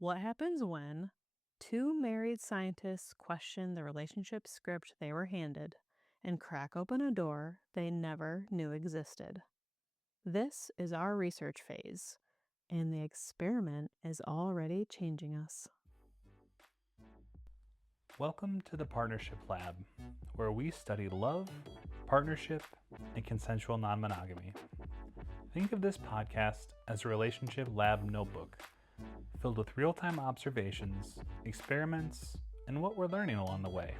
What happens when two married scientists question the relationship script they were handed and crack open a door they never knew existed? This is our research phase, and the experiment is already changing us. Welcome to the Partnership Lab, where we study love, partnership, and consensual non-monogamy. Think of this podcast as a relationship lab notebook, filled with real-time observations, experiments, and what we're learning along the way.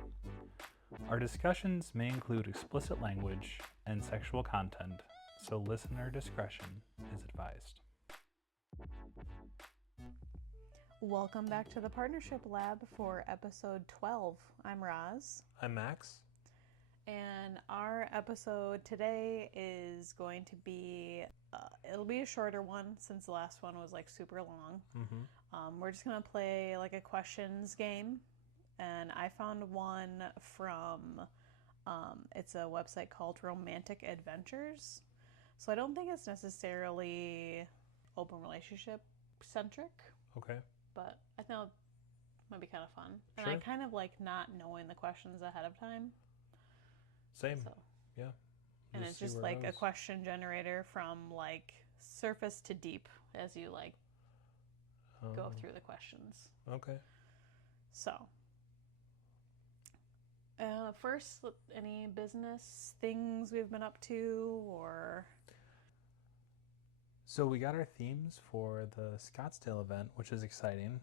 Our discussions may include explicit language and sexual content, so listener discretion is advised. Welcome back to the Partnership Lab for episode 12. I'm Roz. I'm Max. And our episode today is going to be, it'll be a shorter one since the last one was like super long. We're just going to play like a questions game. And I found one from, it's a website called Romantic Adventures. So I don't think it's necessarily open relationship centric. Okay. But I thought it might be kind of fun. And Sure. I kind of like not knowing the questions ahead of time. Same. So, Yeah. and it's just like a question generator from like surface to deep as you like go through the questions. Okay. So, first, any business things we've been up to or... So we got our themes for the Scottsdale event, which is exciting.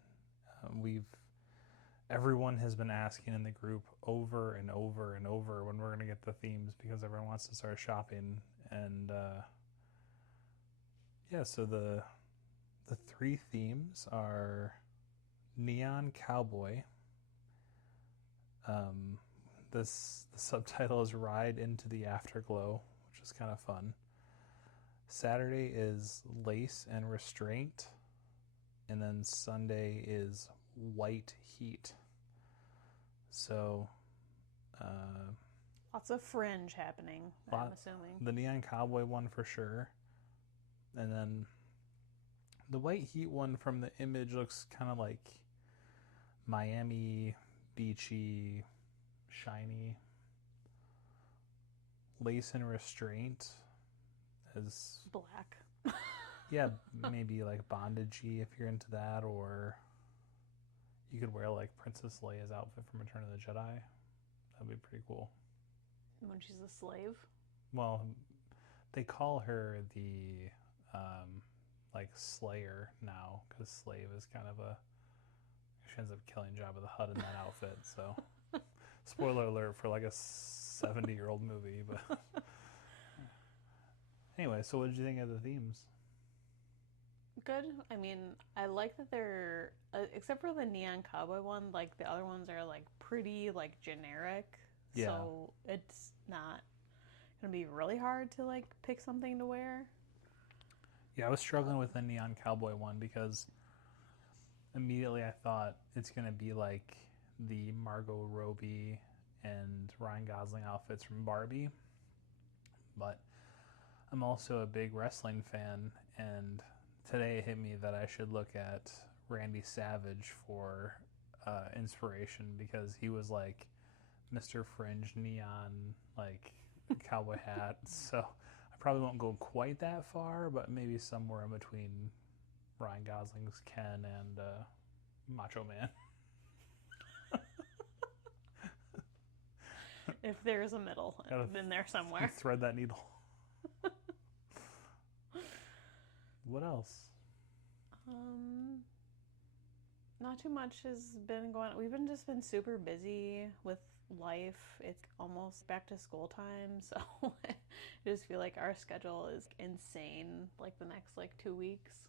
Everyone has been asking in the group over and over and over when we're going to get the themes because everyone wants to start shopping. And so the three themes are neon cowboy. The subtitle is Ride into the Afterglow, which is kind of fun. Saturday is lace and restraint, and then Sunday is white heat. So Lots of fringe happening, I'm assuming. The neon cowboy one for sure, and then the white heat one from the image looks kind of like Miami, beachy, shiny. Lace and restraint is Black. yeah, maybe like bondagey if you're into that, or you could wear like Princess Leia's outfit from Return of the Jedi. That'd be pretty cool. When she's a slave? Well, they call her the like Slayer now because slave is kind of she ends up killing Jabba the Hutt in that outfit. So, spoiler alert for like a 70-year-old movie, but. Anyway, so what did you think of the themes? Good. I mean, I like that they're, except for the neon cowboy one, like the other ones are like pretty like generic. Yeah. So it's not going to be really hard to like pick something to wear. Yeah, I was struggling with the neon cowboy one because immediately I thought it's going to be like the Margot Robbie and Ryan Gosling outfits from Barbie. But I'm also a big wrestling fan, and today it hit me that I should look at Randy Savage for inspiration because he was like Mr. Fringe neon, like cowboy hat. So I probably won't go quite that far, but maybe somewhere in between Ryan Gosling's Ken and Macho Man. If there's a middle, then there somewhere. Thread that needle. What else? Not too much has been going on. We've just been super busy with life. It's almost back to school time, so I just feel like our schedule is insane, like the next like 2 weeks.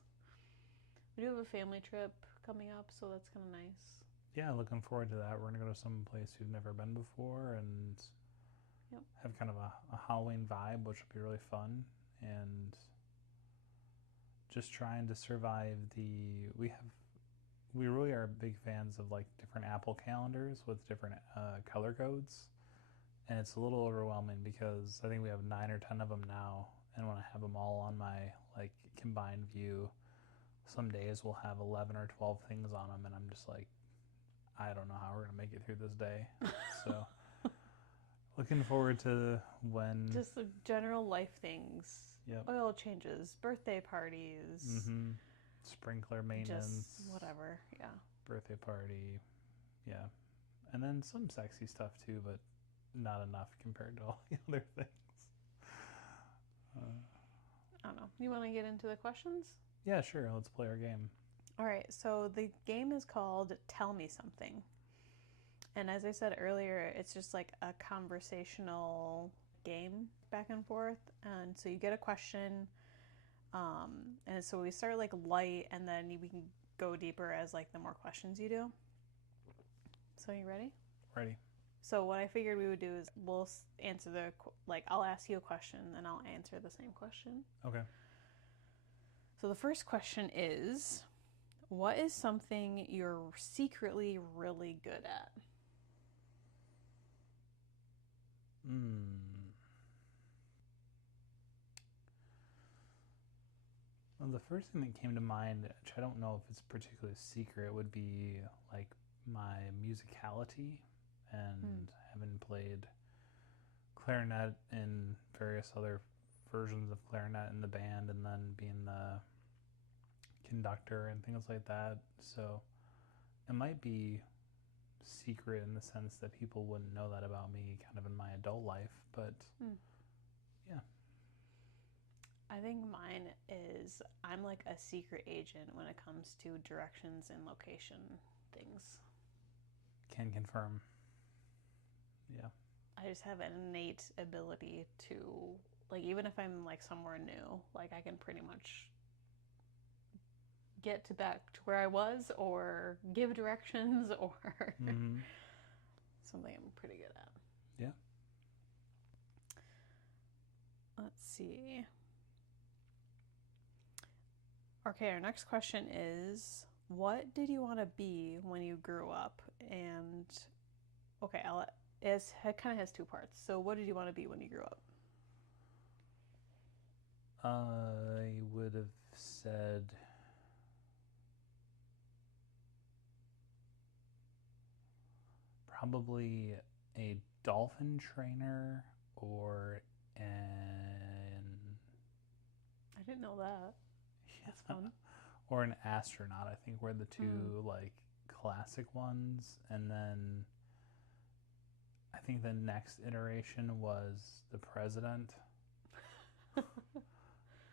We do have a family trip coming up, so that's kind of nice. Yeah, looking forward to that. We're going to go to some place we've never been before and have kind of a Halloween vibe, which will be really fun. And just trying to survive we really are big fans of like different Apple calendars with different color codes. And it's a little overwhelming because I think we have 9 or 10 of them now. And when I have them all on my like combined view, some days will have 11 or 12 things on them, and I'm just like, I don't know how we're gonna make it through this day. So looking forward to when Just the general life things. Yep. Oil changes, birthday parties. Sprinkler maintenance, Just whatever. Yeah. birthday party, yeah, and then some sexy stuff too, but not enough compared to all the other things. I don't know. You want to get into the questions? Yeah, sure. Let's play our game. All right. So the game is called Tell Me Something. And as I said earlier, it's just like a conversational game back and forth. And so you get a question. And so we start like light, and then we can go deeper as like the more questions you do. So you ready? Ready. So what I figured we would do is we'll answer I'll ask you a question and I'll answer the same question. Okay. So the first question is, what is something you're secretly really good at? Well, the first thing that came to mind, which I don't know if it's particularly secret, would be like my musicality, and having played clarinet in various other versions of clarinet in the band, and then being the conductor and things like that. So it might be secret in the sense that people wouldn't know that about me kind of in my adult life, but yeah. I think mine is I'm like a secret agent when it comes to directions and location things. Can confirm. Yeah. I just have an innate ability to, like, even if I'm like somewhere new, like I can pretty much get to back to where I was or give directions or something I'm pretty good at. Yeah. Let's see. Okay, our next question is, what did you want to be when you grew up? And okay, it kind of has two parts. So what did you want to be when you grew up? I would have said probably a dolphin trainer or I didn't know that. That's fun. or an astronaut. I think were the two like classic ones, and then I think the next iteration was the president.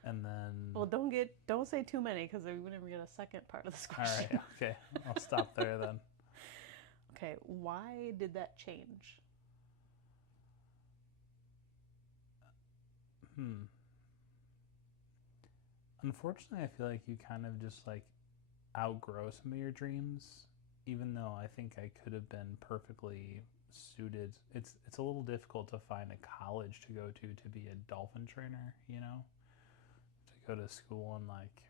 And then Well, don't say too many because we never get a second part of this question. All right, okay. I'll stop there then. Okay, why did that change? Unfortunately, I feel like you kind of just like outgrow some of your dreams, even though I think I could have been perfectly suited. It's a little difficult to find a college to go to be a dolphin trainer, you know? To go to school in like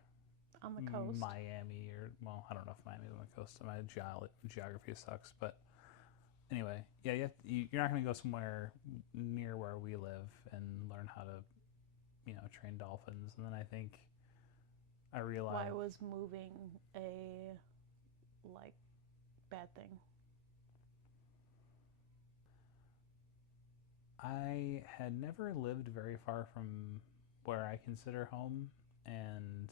on the coast, Miami, or well, I don't know if Miami's on the coast. My geography sucks, but anyway, yeah, you're not going to go somewhere near where we live and learn how to, train dolphins. And then I think I realized, why was moving a like bad thing? I had never lived very far from where I consider home, and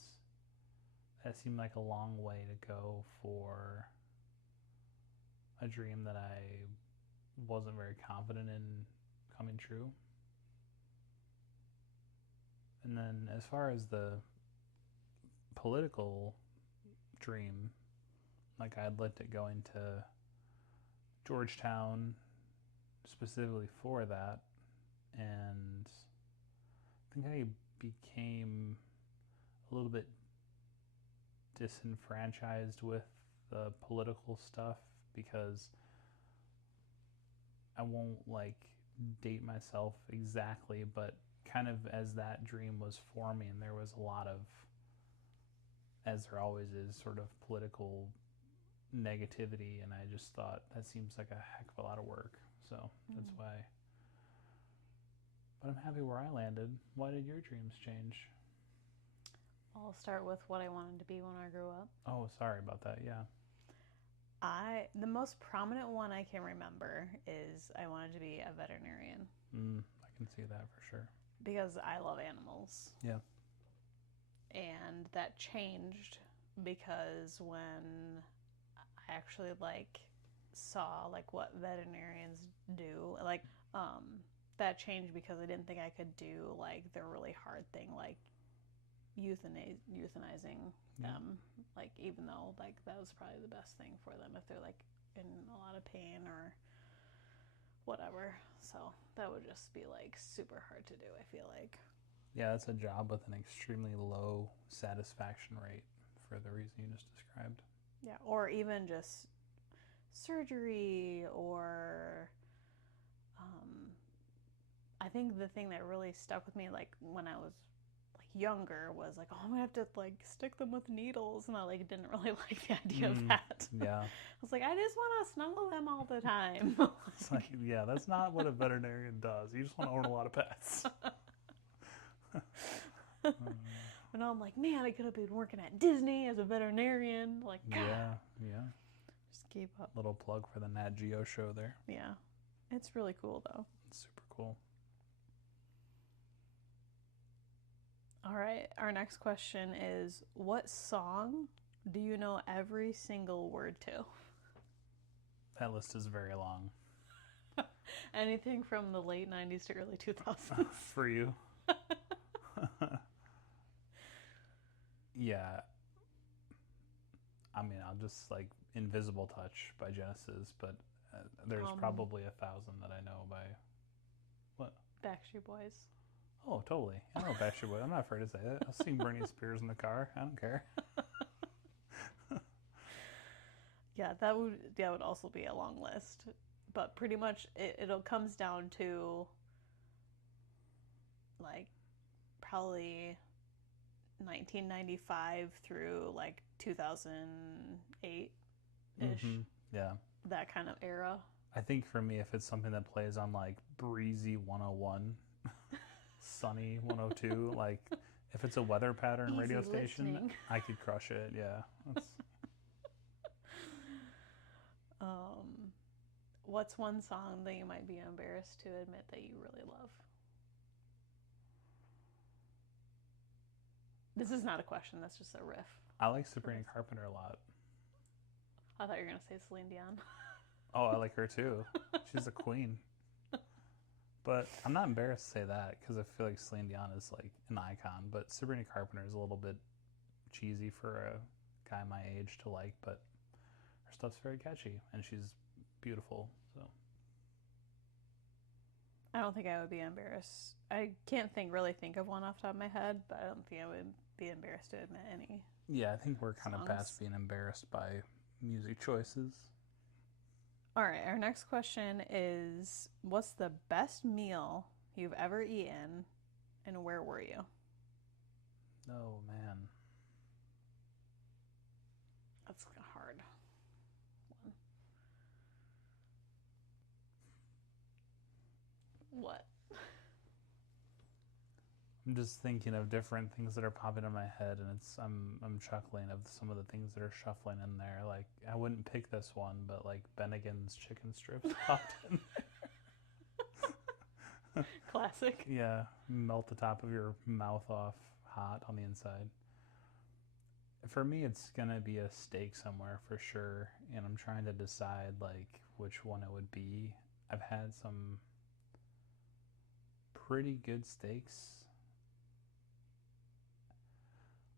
that seemed like a long way to go for a dream that I wasn't very confident in coming true. And then as far as the political dream, like I'd looked at going to Georgetown specifically for that, and I think I became a little bit disenfranchised with the political stuff because I won't like date myself exactly, but kind of as that dream was forming, there was a lot of, as there always is, sort of political negativity, and I just thought that seems like a heck of a lot of work. So that's why. But I'm happy where I landed. Why did your dreams change? I'll start with what I wanted to be when I grew up. Oh, sorry about that. Yeah. The most prominent one I can remember is I wanted to be a veterinarian. I can see that for sure. Because I love animals. Yeah. And that changed because when I actually saw what veterinarians do, that changed because I didn't think I could do the really hard thing euthanizing them, even though that was probably the best thing for them if they're in a lot of pain or whatever. So that would just be super hard to do, I feel like. Yeah, it's a job with an extremely low satisfaction rate for the reason you just described. Yeah, or even just surgery, or I think the thing that really stuck with me when I was younger was oh, I'm gonna have to stick them with needles, and I didn't really like the idea of that. Yeah. I was I just want to snuggle them all the time. It's yeah, that's not what a veterinarian does. You just want to own a lot of pets. And now I'm man, I could have been working at Disney as a veterinarian. God. Yeah. Just keep up. Little plug for the Nat Geo show there. Yeah. It's really cool though. It's super cool. All right, our next question is, what song do you know every single word to? That list is very long. Anything from the late 90s to early 2000s. For you? Yeah. I mean, I'll just Invisible Touch by Genesis, but there's probably 1,000 that I know by... What? Backstreet Boys. Oh, totally. I know Backstreet Boys. I'm not afraid to say that. I'll sing Britney Spears in the car. I don't care. Yeah, that would also be a long list. But pretty much it comes down to probably 1995 through 2008-ish. Yeah. That kind of era. I think for me, if it's something that plays on Breezy 101, Sunny 102, if it's a weather pattern Easy radio listening. station, I could crush it. Yeah. That's... What's one song that you might be embarrassed to admit that you really love? This is not a question, that's just a riff. I like Sabrina Carpenter a lot. I thought you were going to say Celine Dion. Oh, I like her too. She's a queen. But I'm not embarrassed to say that because I feel like Celine Dion is an icon. But Sabrina Carpenter is a little bit cheesy for a guy my age to like, but her stuff's very catchy and she's beautiful. So I don't think I would be embarrassed. I can't really think of one off the top of my head, but I don't think I would be embarrassed to admit any. Yeah, I think we're kind of past being embarrassed by music choices. All right, our next question is, what's the best meal you've ever eaten, and where were you? Oh, man. That's a hard one. What? I'm just thinking of different things that are popping in my head, and I'm chuckling of some of the things that are shuffling in there. I wouldn't pick this one, but Bennigan's chicken strips popped in there. Classic. Yeah, melt the top of your mouth off hot on the inside. For me, it's gonna be a steak somewhere for sure, and I'm trying to decide which one it would be. I've had some pretty good steaks.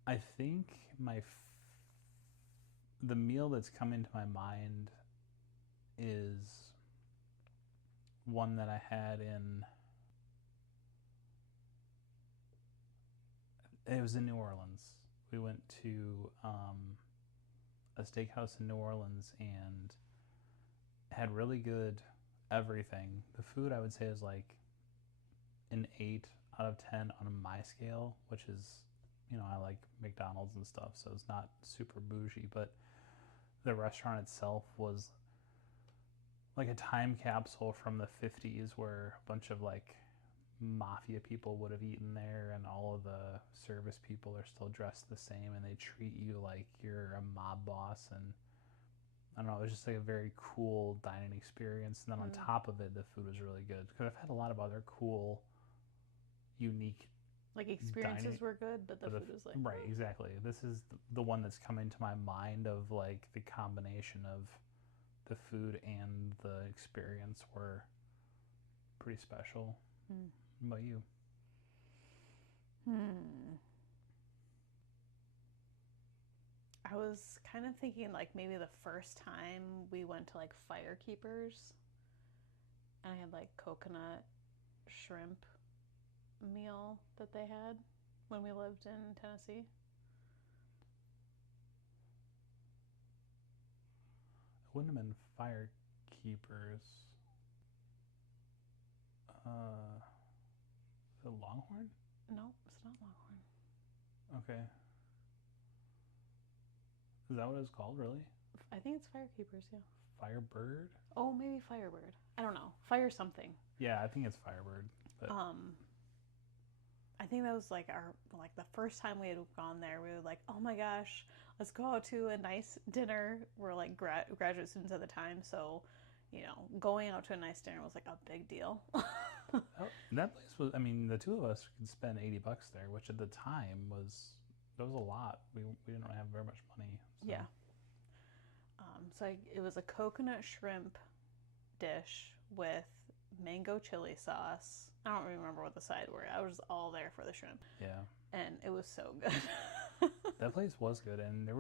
I think the meal that's coming to my mind is one that I had it was in New Orleans. We went to a steakhouse in New Orleans and had really good everything. The food, I would say, is an 8 out of 10 on my scale, which is, I like McDonald's and stuff, so it's not super bougie, but the restaurant itself was a time capsule from the 50s where a bunch of mafia people would have eaten there, and all of the service people are still dressed the same, and they treat you like you're a mob boss. And I don't know, it was just like a very cool dining experience. And then on top of it, the food was really good, because I've had a lot of other cool, unique Like experiences dining, were good, but the food was like, right, exactly. This is the one that's coming to my mind of like the combination of the food and the experience were pretty special. What about you? I was kind of thinking like maybe the first time we went to like Firekeepers, and I had like coconut shrimp meal that they had when we lived in Tennessee. It wouldn't have been Firekeepers. Is it Longhorn? No, it's not Longhorn. Okay. Is that what it's called, really? I think it's Firekeepers, yeah. Firebird? Oh, maybe Firebird. I don't know. Fire something. Yeah, I think it's Firebird. But I think that was like the first time we had gone there. We were like, oh my gosh, let's go out to a nice dinner. We're like graduate students at the time, so going out to a nice dinner was like a big deal. That place was, I mean, the two of us could spend $80 there, which at the time was a lot. We didn't have very much money. So. Yeah. So it was a coconut shrimp dish with mango chili sauce. I don't remember what the side were. I was all there for the shrimp. Yeah. And it was so good. That place was good, and I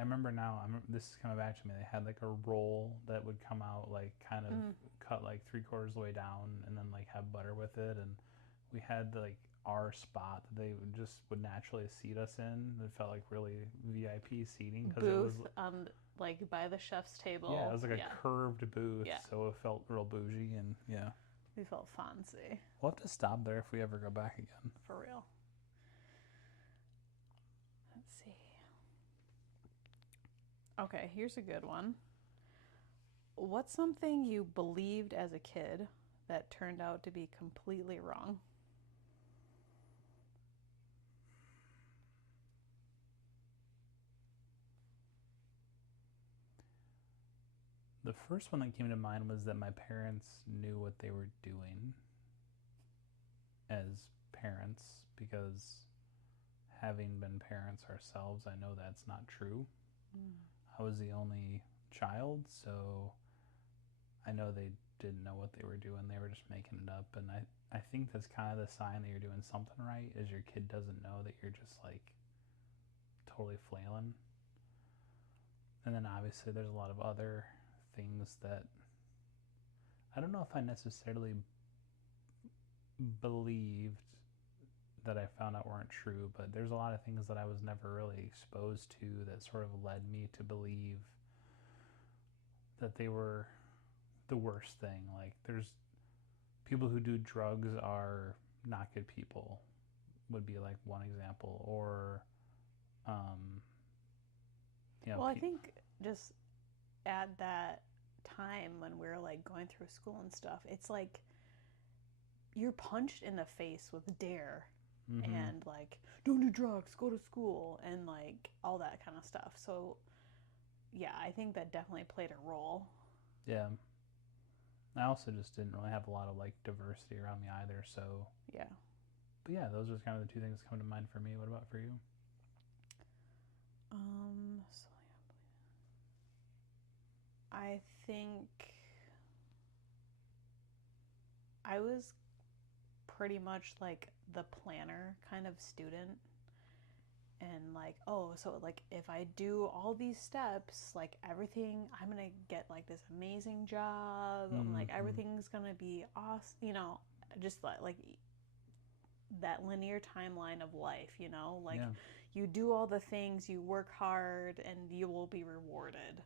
remember now, this is coming back to me, they had like a roll that would come out like kind of cut like 3/4 of the way down, and then like have butter with it, and we had like our spot that they would naturally seat us in. It felt like really VIP seating, because it was on like by the chef's table. Yeah, it was like a curved booth, yeah. So it felt real bougie, and yeah. We felt fancy. We'll have to stop there if we ever go back again. For real. Let's see. Okay, here's a good one. What's something you believed as a kid that turned out to be completely wrong? The first one that came to mind was that my parents knew what they were doing as parents, because having been parents ourselves, I know that's not true. I was the only child, so I know they didn't know what they were doing. They were just making it up, and I think that's kind of the sign that you're doing something right, is your kid doesn't know that you're just like totally flailing. And then obviously there's a lot of other things that I don't know if I necessarily believed that I found out weren't true, but there's a lot of things that I was never really exposed to that sort of led me to believe that they were the worst thing. Like, there's people who do drugs are not good people, would be like one example. Or I think just at that time when we were like going through school and stuff, it's like you're punched in the face with dare and like, don't do drugs, go to school, and like all that kind of stuff. So yeah, I think that definitely played a role. Yeah. I also just didn't really have a lot of like diversity around me either, so yeah. But yeah, those are kind of the two things that come to mind for me. What about for you? I think I was pretty much like the planner kind of student, and like, oh, so like if I do all these steps, like everything, I'm gonna get like this amazing job. I'm like, everything's gonna be awesome, just like that linear timeline of life, like you do all the things, you work hard, and you will be rewarded.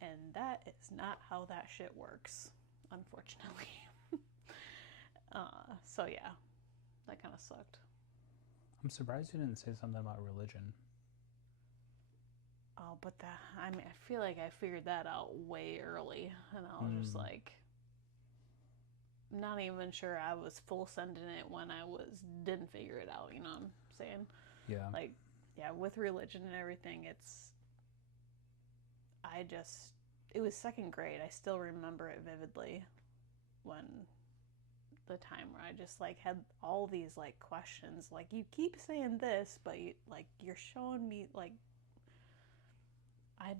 And that is not how that shit works, unfortunately. So yeah, that kind of sucked. I'm surprised you didn't say something about religion. Oh, but I feel like I figured that out way early, and I was just like, not even sure I was full sending it when I didn't figure it out, you know what I'm saying? Yeah. Like, yeah, with religion and everything, it was second grade. I still remember it vividly when the time where I just like had all these like questions. Like, you keep saying this, but you're showing me like I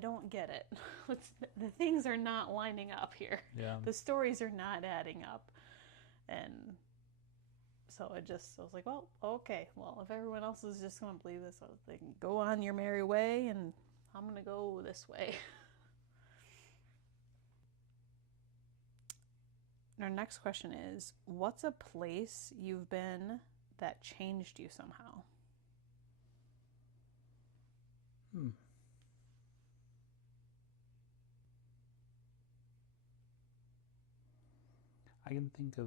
don't get it. The things are not lining up here. Yeah. The stories are not adding up. And so I was like, well, okay. Well, if everyone else is just going to believe this, I was thinking, go on your merry way, and I'm going to go this way. Our next question is, what's a place you've been that changed you somehow? I can think of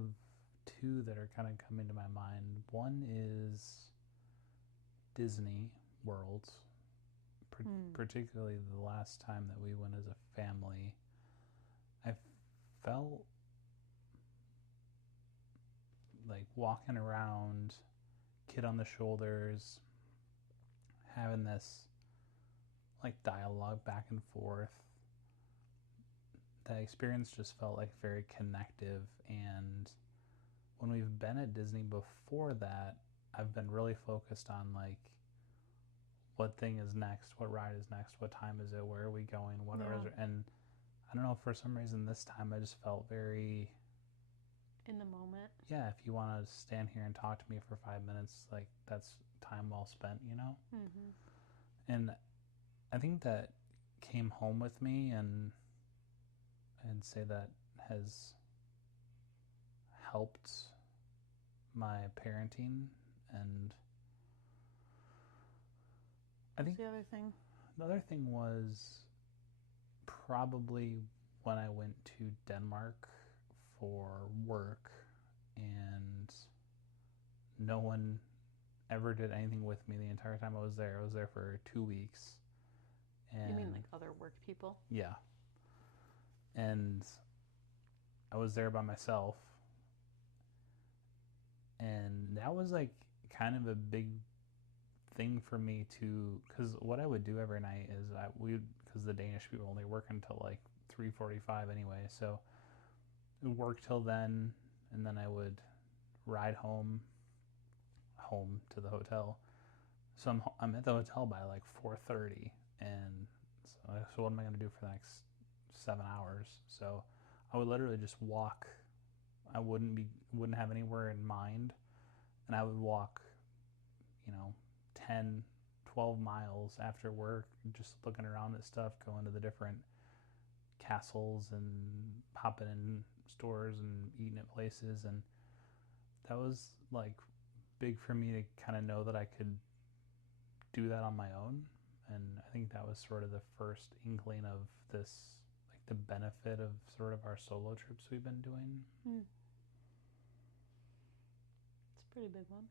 two that are kind of coming to my mind. One is Disney World, particularly the last time that we went as a family. I felt like walking around, kid on the shoulders, having this like dialogue back and forth. That experience just felt like very connective. And when we've been at Disney before that, I've been really focused on like what thing is next, what ride is next, what time is it, where are we going, and I don't know, for some reason this time I just felt very in the moment. Yeah, if you want to stand here and talk to me for 5 minutes, like that's time well spent, you know? Mm-hmm. And I think that came home with me, and I'd say that has helped my parenting. And I think the other thing? The other thing was probably when I went to Denmark for work, and no one ever did anything with me the entire time I was there. I was there for 2 weeks. And you mean like other work people? Yeah. And I was there by myself. And that was like kind of a big thing for me to, because what I would do every night is because the Danish people only work until like 3:45 anyway, so I would work till then, and then I would ride home to the hotel. So I'm at the hotel by like 4:30, and so what am I going to do for the next 7 hours? So I would literally just walk. I wouldn't have anywhere in mind, and I would walk, 10, 12 miles after work, just looking around at stuff, going to the different castles and popping in stores and eating at places. And that was like big for me to kind of know that I could do that on my own. And I think that was sort of the first inkling of this, like the benefit of sort of our solo trips we've been doing. It's a pretty big one.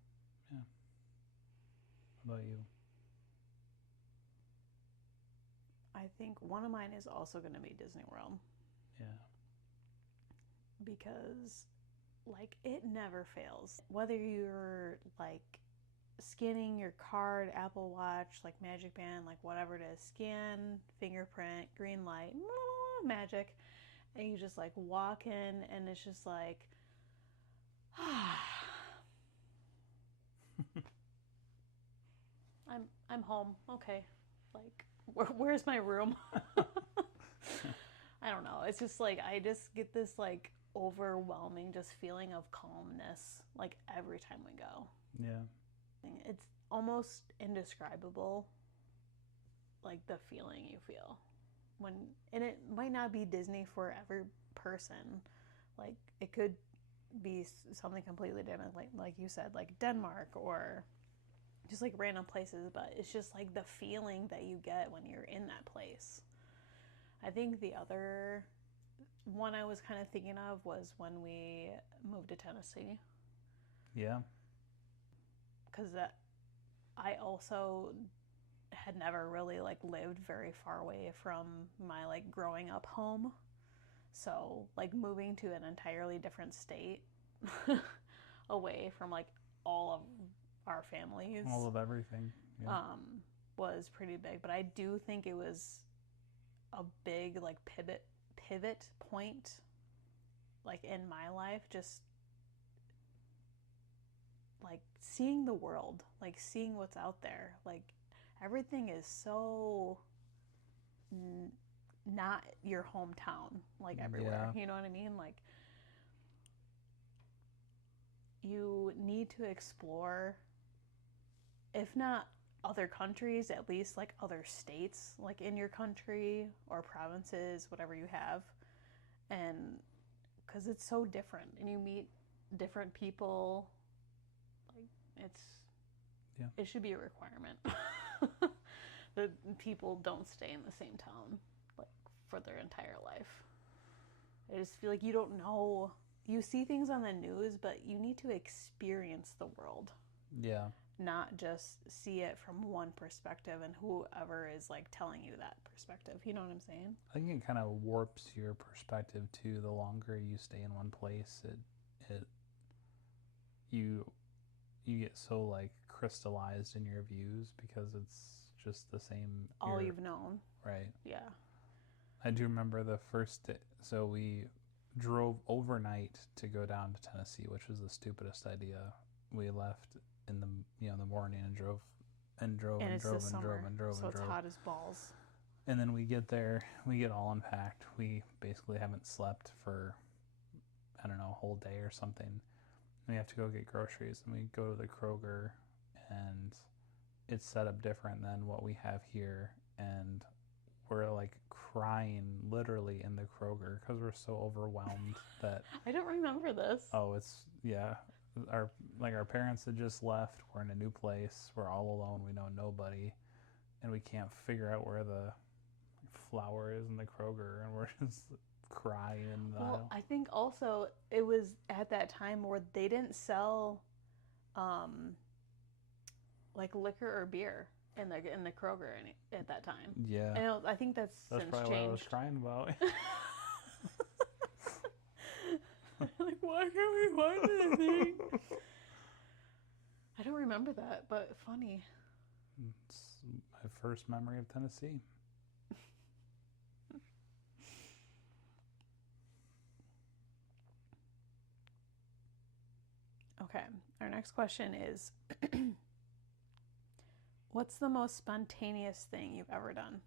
Yeah. How about you? I think one of mine is also going to be Disney World. Yeah. Because, like, it never fails. Whether you're, like, scanning your card, Apple Watch, like, Magic Band, like, whatever it is, scan, fingerprint, green light, magic, and you just, like, walk in, and it's just like, I'm home. Okay. Like, where's my room? I don't know. It's just like, I just get this like overwhelming just feeling of calmness like every time we go. Yeah. It's almost indescribable, like the feeling you feel and it might not be Disney for every person. Like, it could be something completely different, like you said, like Denmark or just like random places, but it's just like the feeling that you get when you're in that place. I think the other one I was kind of thinking of was when we moved to Tennessee. Yeah. Because I also had never really like lived very far away from my like growing up home. So, like, moving to an entirely different state away from, like, all of our families. All of everything. Yeah. Was pretty big. But I do think it was a big, like, pivot point, like, in my life. Just, like, seeing the world. Like, seeing what's out there. Like, everything is so not your hometown, like, everywhere. Yeah. You know what I mean? Like, you need to explore, if not other countries, at least like other states, like in your country or provinces, whatever you have. And because it's so different and you meet different people, like, it should be a requirement that people don't stay in the same town, like, for their entire life. I just feel like you don't know. You see things on the news, but you need to experience the world. Yeah. Not just see it from one perspective and whoever is, like, telling you that perspective. You know what I'm saying? I think it kind of warps your perspective too. The longer you stay in one place, you get so, like, crystallized in your views because it's just the same. All you've known. Right. Yeah. I do remember the first day. So we drove overnight to go down to Tennessee, which was the stupidest idea. We left in the morning and drove. So it's hot as balls. And then we get there, we get all unpacked. We basically haven't slept for, I don't know, a whole day or something. We have to go get groceries, and we go to the Kroger, and it's set up different than what we have here. And we're, like, crying literally in the Kroger because we're so overwhelmed that... I don't remember this. Oh, it's, yeah. Our parents had just left. We're in a new place. We're all alone. We know nobody. And we can't figure out where the flour is in the Kroger, and we're just crying. Well, I think also it was at that time where they didn't sell like liquor or beer in the Kroger at that time. Yeah. I think that's since probably changed. what I was crying about. Like, why can't we find anything? I don't remember that, but funny. It's my first memory of Tennessee. Okay, our next question is, what's the most spontaneous thing you've ever done?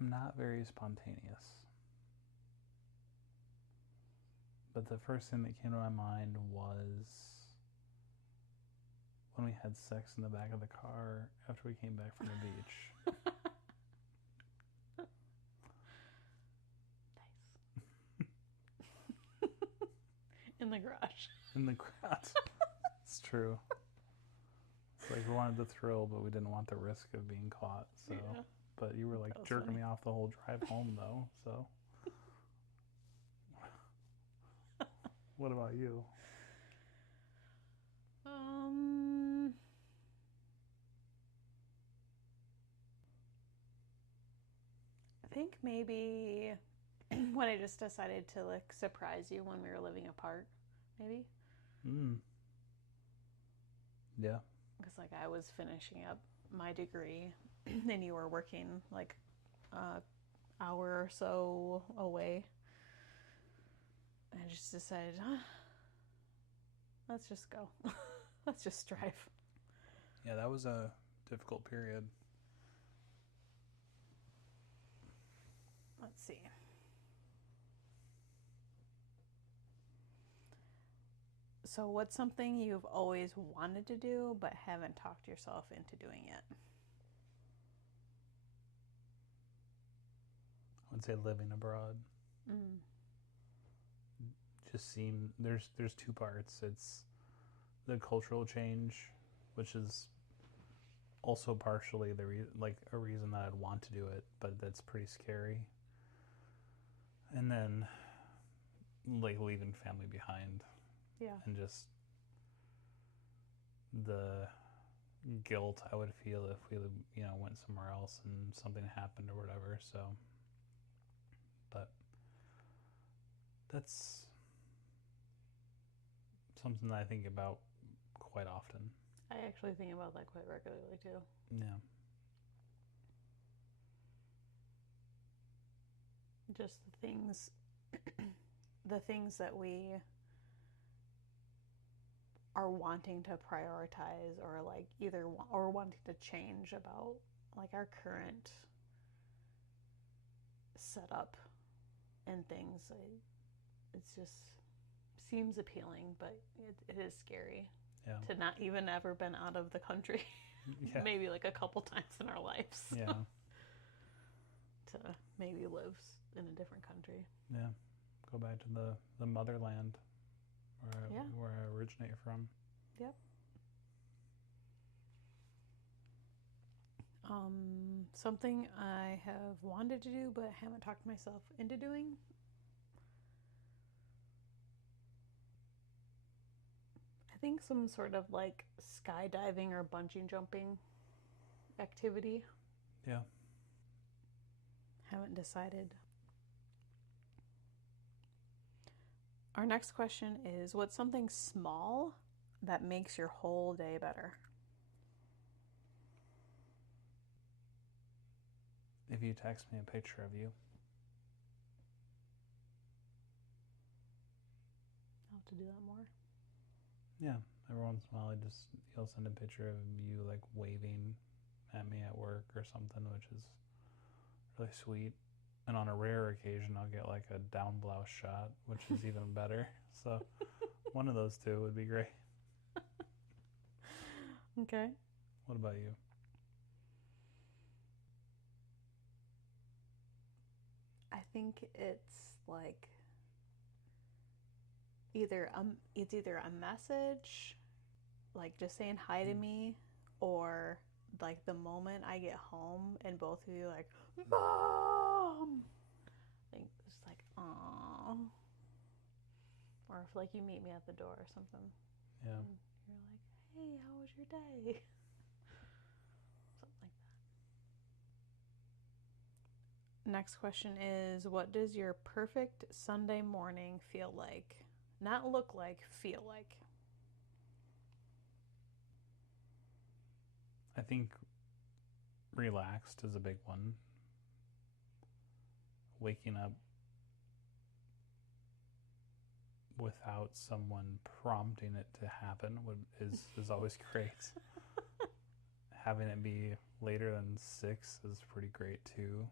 I'm not very spontaneous. But the first thing that came to my mind was when we had sex in the back of the car after we came back from the beach. Nice. In the garage. In the garage. It's true. It's like we wanted the thrill, but we didn't want the risk of being caught. So, yeah. But you were, like, jerking me off the whole drive home, though. So, what about you? I think maybe when I just decided to, like, surprise you when we were living apart, maybe. Yeah. Because, like, I was finishing up my degree and you were working, like, an hour or so away. I just decided, let's just go. Let's just drive. Yeah, that was a difficult period. Let's see. So what's something you've always wanted to do but haven't talked yourself into doing yet? I would say living abroad. Just seem there's two parts. It's the cultural change, which is also partially a reason that I'd want to do it, but that's pretty scary. And then, like, leaving family behind. Yeah. And just the guilt I would feel if we, went somewhere else. else and something happened or whatever. So, but that's something that I think about quite often. I actually think about that quite regularly too. Yeah. Just the things that we are wanting to prioritize or like either or wanting to change about like our current setup and things. It's just seems appealing, but it is scary to not even ever been out of the country. Maybe like a couple times in our lives. Yeah. To maybe live in a different country. Yeah. Go back to the motherland where I originate from. Yep. Something I have wanted to do but haven't talked myself into doing. I think some sort of like skydiving or bungee jumping activity. Yeah. Haven't decided. Our next question is, what's something small that makes your whole day better? If you text me a picture of you. I'll have to do that more. Yeah. Every once in a while, you'll send a picture of you like waving at me at work or something, which is really sweet. And on a rare occasion, I'll get like a down blouse shot, which is even better. So one of those two would be great. Okay. What about you? I think it's like either a message, like just saying hi to me, or like the moment I get home and both of you like, Mom! I think it's like, aww. Or if like you meet me at the door or something. Yeah. And you're like, hey, how was your day? Something like that. Next question is, what does your perfect Sunday morning feel like? Not look like, feel like. I think relaxed is a big one. Waking up without someone prompting it to happen is always great. Having it be later than 6 is pretty great too.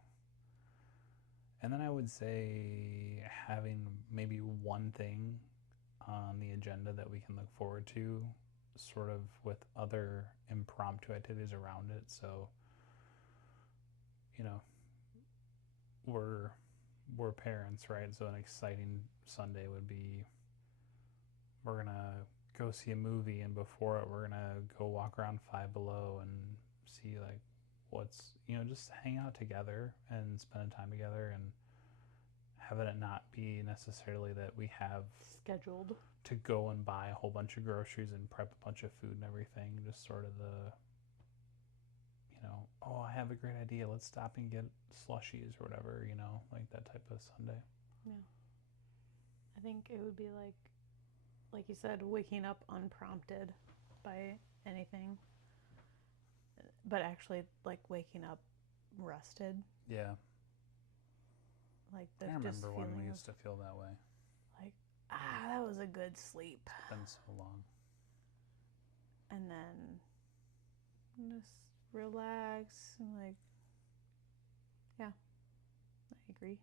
And then I would say having maybe one thing on the agenda that we can look forward to, sort of with other impromptu activities around it. So, we're parents, right? So an exciting Sunday would be we're gonna go see a movie, and before it we're gonna go walk around Five Below and see like what's just hang out together and spend time together, and having it not be necessarily that we have scheduled to go and buy a whole bunch of groceries and prep a bunch of food and everything. Just sort of the oh, I have a great idea, let's stop and get slushies or whatever, like that type of Sunday. Yeah. I think it would be like you said, waking up unprompted by anything, but actually like waking up rested. Yeah. Like I remember when we used to feel that way. Like, that was a good sleep. It's been so long. And then just relax and like, yeah, I agree.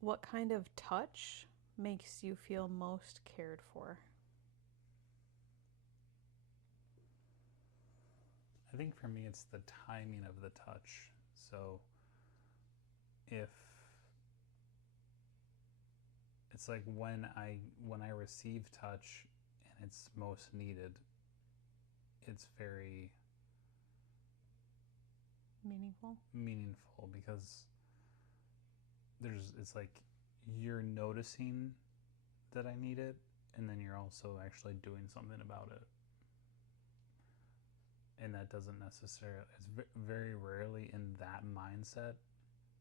What kind of touch makes you feel most cared for? I think for me it's the timing of the touch. So if it's like when I receive touch and it's most needed, it's very meaningful because it's like you're noticing that I need it, and then you're also actually doing something about it. and that doesn't necessarily, it's very rarely in that mindset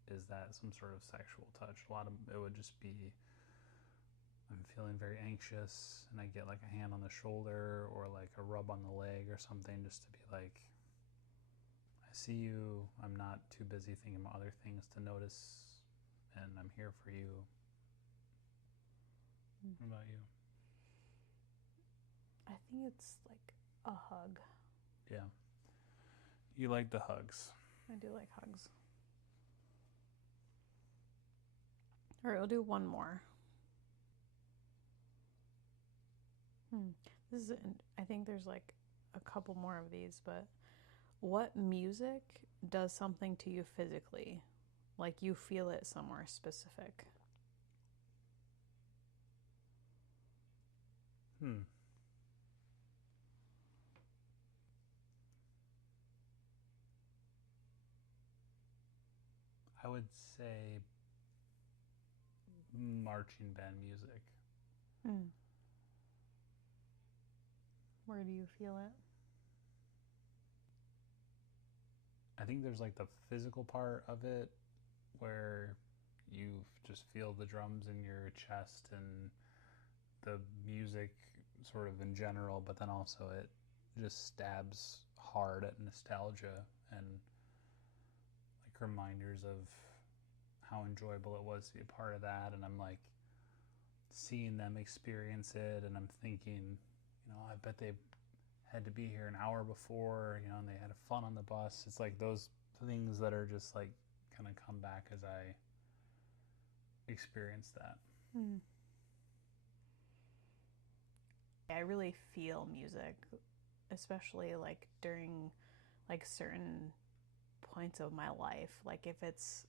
is that some sort of sexual touch. A lot of it would just be, I'm feeling very anxious and I get like a hand on the shoulder or like a rub on the leg or something, just to be like, I see you, I'm not too busy thinking about other things to notice, and I'm here for you. What about you? I think it's like a hug. Yeah. You like the hugs. I do like hugs. All right, we'll do one more. This is, I think there's like a couple more of these, but what music does something to you physically? Like you feel it somewhere specific. I would say marching band music. Where do you feel it? I think there's like the physical part of it where you just feel the drums in your chest and the music sort of in general, but then also it just stabs hard at nostalgia and like reminders of how enjoyable it was to be a part of that. And I'm like seeing them experience it, and I'm thinking, I bet they had to be here an hour before, and they had fun on the bus. It's like those things that are just like kind of come back as I experience that. I really feel music, especially like during like certain points of my life. Like if it's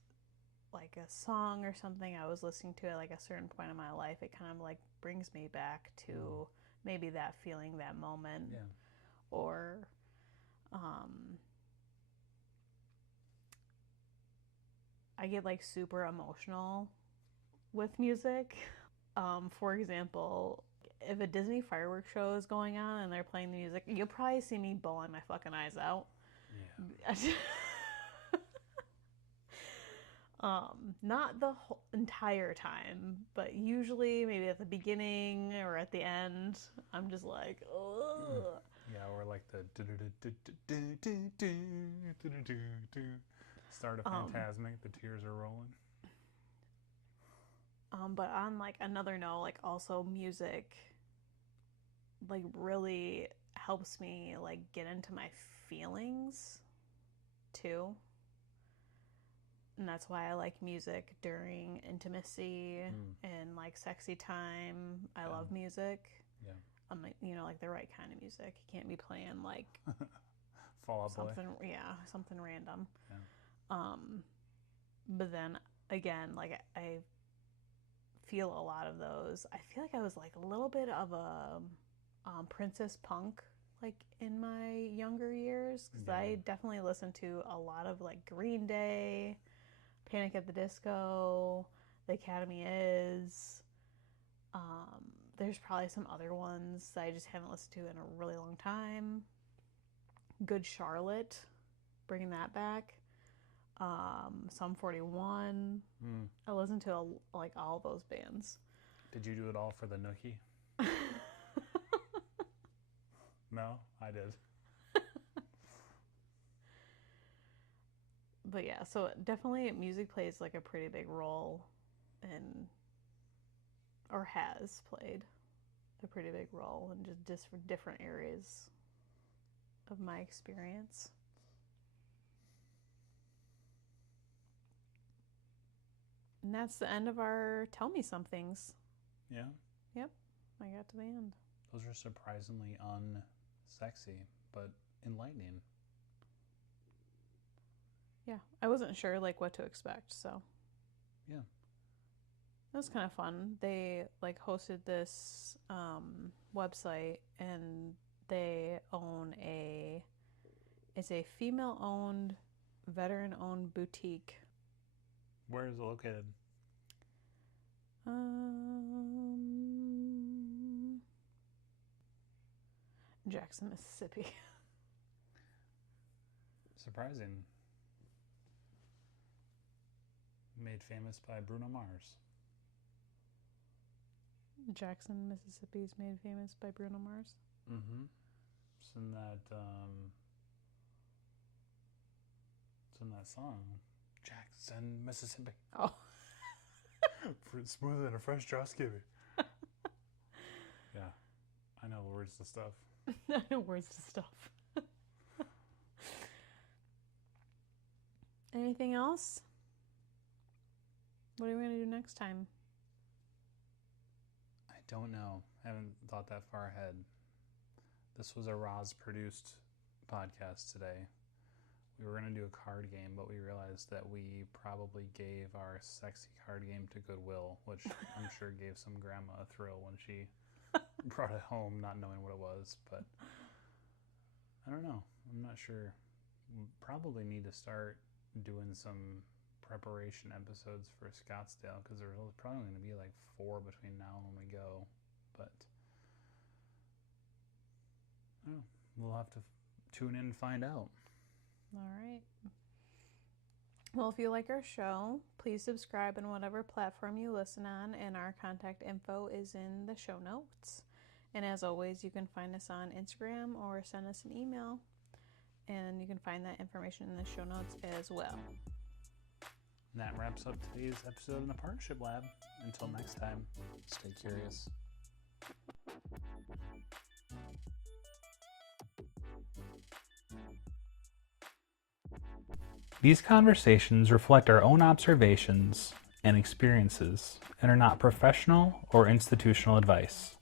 like a song or something I was listening to at like a certain point in my life, it kind of like brings me back to maybe that feeling, that moment. Yeah. Or I get like super emotional with music. For example, if a Disney fireworks show is going on and they're playing the music, you'll probably see me bawling my fucking eyes out. Yeah. Not the whole entire time, but usually maybe at the beginning or at the end, I'm just like, ugh. Yeah, or like the start of Phantasmic, the tears are rolling. But on like another note, like also music like really helps me like get into my feelings too. And that's why I like music during intimacy and like sexy time. I love music. Yeah. I'm like, like the right kind of music. You can't be playing like Fall Out something, Boy. something random. Yeah. But then again, like I feel a lot of those. I feel like I was like a little bit of a princess punk like in my younger years, because I definitely listened to a lot of like Green Day, Panic at the Disco, The Academy Is. There's probably some other ones that I just haven't listened to in a really long time. Good Charlotte, bringing that back. Sum 41. I listened to like all those bands. Did you do it all for the nookie? No, I did. But yeah, so definitely music plays like a pretty big role in, or has played a pretty big role in just different areas of my experience. And that's the end of our Tell Me Somethings. Yeah. Yep, I got to the end. Those are surprisingly unsexy, but enlightening. Yeah, I wasn't sure like what to expect, so yeah, it was kind of fun. They like hosted this website, and they own it's a female-owned, veteran-owned boutique. Where is it located? Jackson, Mississippi. Surprising. Made famous by Bruno Mars. Jackson, Mississippi is made famous by Bruno Mars. Mm-hmm. It's in that song. Jackson, Mississippi. Oh. Smoother than a fresh draw skivvy. Yeah. I know the words to stuff. I know words to stuff. Anything else? What are we going to do next time? I don't know. I haven't thought that far ahead. This was a Roz produced podcast today. We were going to do a card game, but we realized that we probably gave our sexy card game to Goodwill, which I'm sure gave some grandma a thrill when she brought it home, not knowing what it was. But I don't know. I'm not sure. We probably need to start doing some preparation episodes for Scottsdale, because there's probably going to be like 4 between now and when we go. But we'll have to tune in and find out. All right. Well, if you like our show, please subscribe on whatever platform you listen on, and our contact info is in the show notes. And as always, you can find us on Instagram or send us an email, and you can find that information in the show notes as well. And that wraps up today's episode in the Partnership Lab. Until next time, stay curious. These conversations reflect our own observations and experiences and are not professional or institutional advice.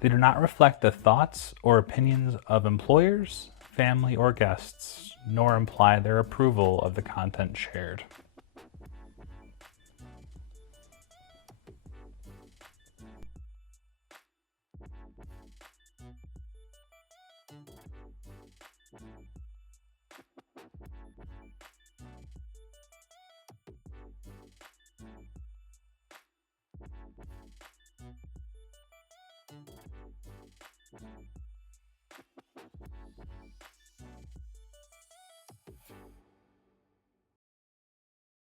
They do not reflect the thoughts or opinions of employers, family, or guests, nor imply their approval of the content shared.